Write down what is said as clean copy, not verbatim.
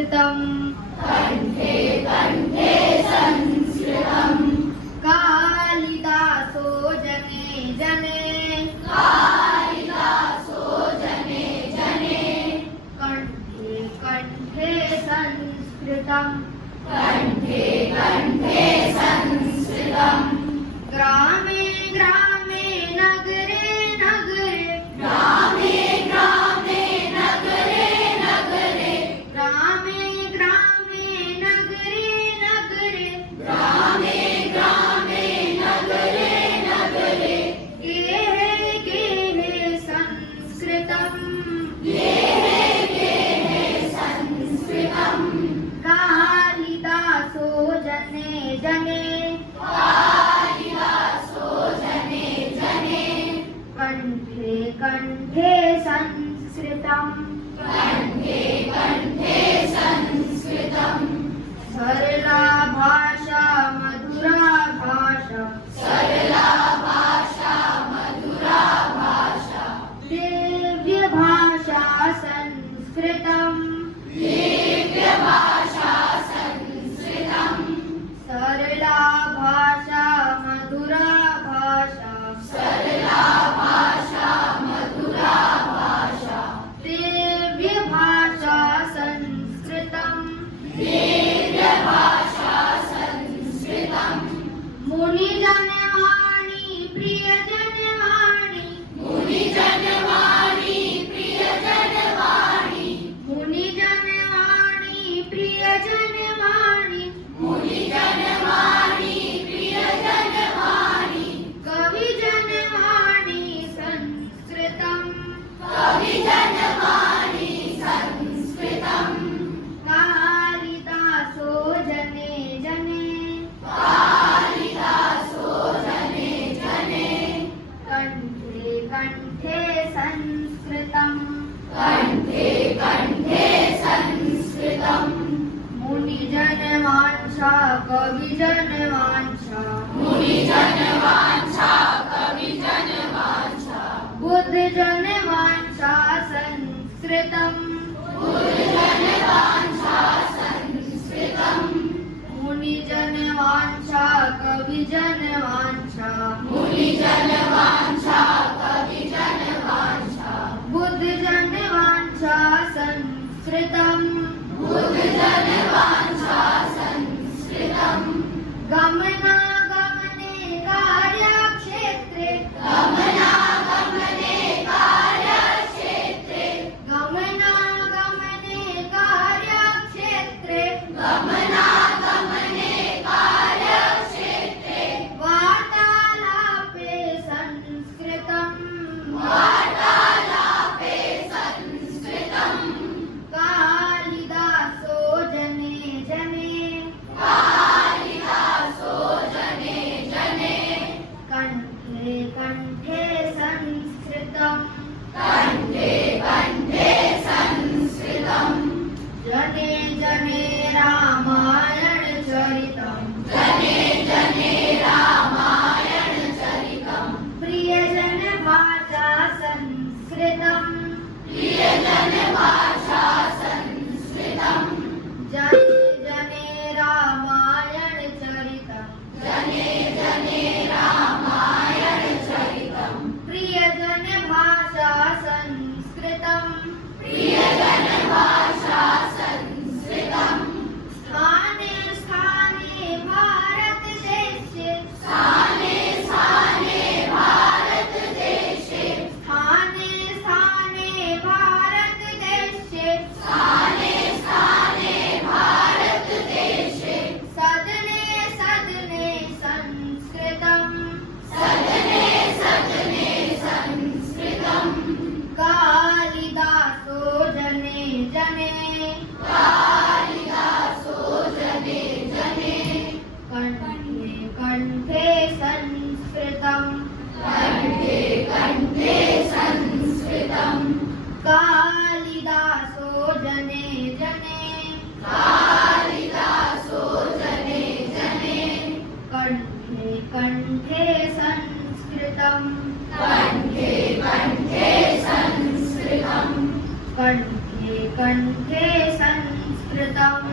संस्कृतम् कण्ठे कण्ठे संस्कृतम् कालिदासो जने जने कालिदासो जने जने कण्ठे कण्ठे संस्कृतम् कण्ठे कण्ठे संस्कृतम् ग्रामे ग्रामे नगरे नगरे ग्रामे ग्रामे नगरे नगरे ग्रामे ग्रामे नगरे नगरे ग्रामे ग्रामे नगरे नगरे गेहे संस्कृतम् गेहे संस्कृतम् कालिदासो जने जने कालिदासो जने जने कण्ठे कण्ठे संस्कृतम् कण्ठे कण्ठे संस्कृतम् सरला भाषा मधुरा भाषा सरला भाषा मधुरा भाषा दिव्य भाषा संस्कृतम् दिव्य भाषा संस्कृतम् सरला भाषा मधुरा भाषा सरला भाषा मधुरा भाषा दिव्य भाषा संस्कृतम् दिव्य भाषा संस्कृतम् मुनिजनवाणी प्रियजनवाणी मुनिजनवाणी प्रियजनवाणी मुनिजनवाणी प्रियजनवाणी मुनिजनवाणी प्रियजनवाणी कविजनवाणी संस्कृतम् कविजनवाणी संस्कृतम् कालिदासो जने जने कालिदासो जने जने कण्ठे कण्ठे संस्कृतम् कण्ठे कण्ठे संस्कृतम् मुनिजनवाञ्छा कविजनवाञ्छा मुनिजनवाञ्छा कविजनवाञ्छा बुद्धजनवाञ्छा संस्कृतम् बुद्धजनवाञ्छा संस्कृतम् मुनिजनवाञ्छा कविजनवाञ्छा मुनिजनवाञ्छा कविजनवाञ्छा बुद्धजनवाञ्छा संस्कृतम् बुद्धजनवाञ्छा संस्कृतम् गमनागमने कार्यक्षेत्रे गमनागमने कार्यक्षेत्रे गमनागमने कार्यक्षेत्रे गमनागमने कार्यक्षेत्रे वार्तालापे संस्कृतम् वार्तालापे संस्कृतम् कालिदासो जने जने कालिदासो जने जने कण्ठे कण्ठे संस्कृतम् कण्ठे कण्ठे संस्कृतम् जने जने रामायण चरितम् जने जने रामायण चरितम् प्रियजन भाषा संस्कृतम् प्रियजन भाषा संस्कृतम् जने जने रामायण चरितम् जने जने रामायण चरितम् प्रियजन भाषा संस्कृतम् प्रियजन भाषा संस्कृतम् स्थाने स्थाने भारत देशे स्थाने स्थाने भारत देशे स्थाने स्थाने भारत देशे स्थाने स्थाने भारत देशे सदने सदने संस्कृतम् सदने सदने संस्कृतम् कालिदासो जने जने कालिदासो जने जने कण्ठे कण्ठे संस्कृतम् कण्ठे कण्ठे संस्कृतम् कालिदासो जने जने कालिदासो जने जने कण्ठे कण्ठे संस्कृतम् कण्ठे कण्ठे संस्कृतम् कण्ठे कण्ठे संस्कृतम् संस्कृतम्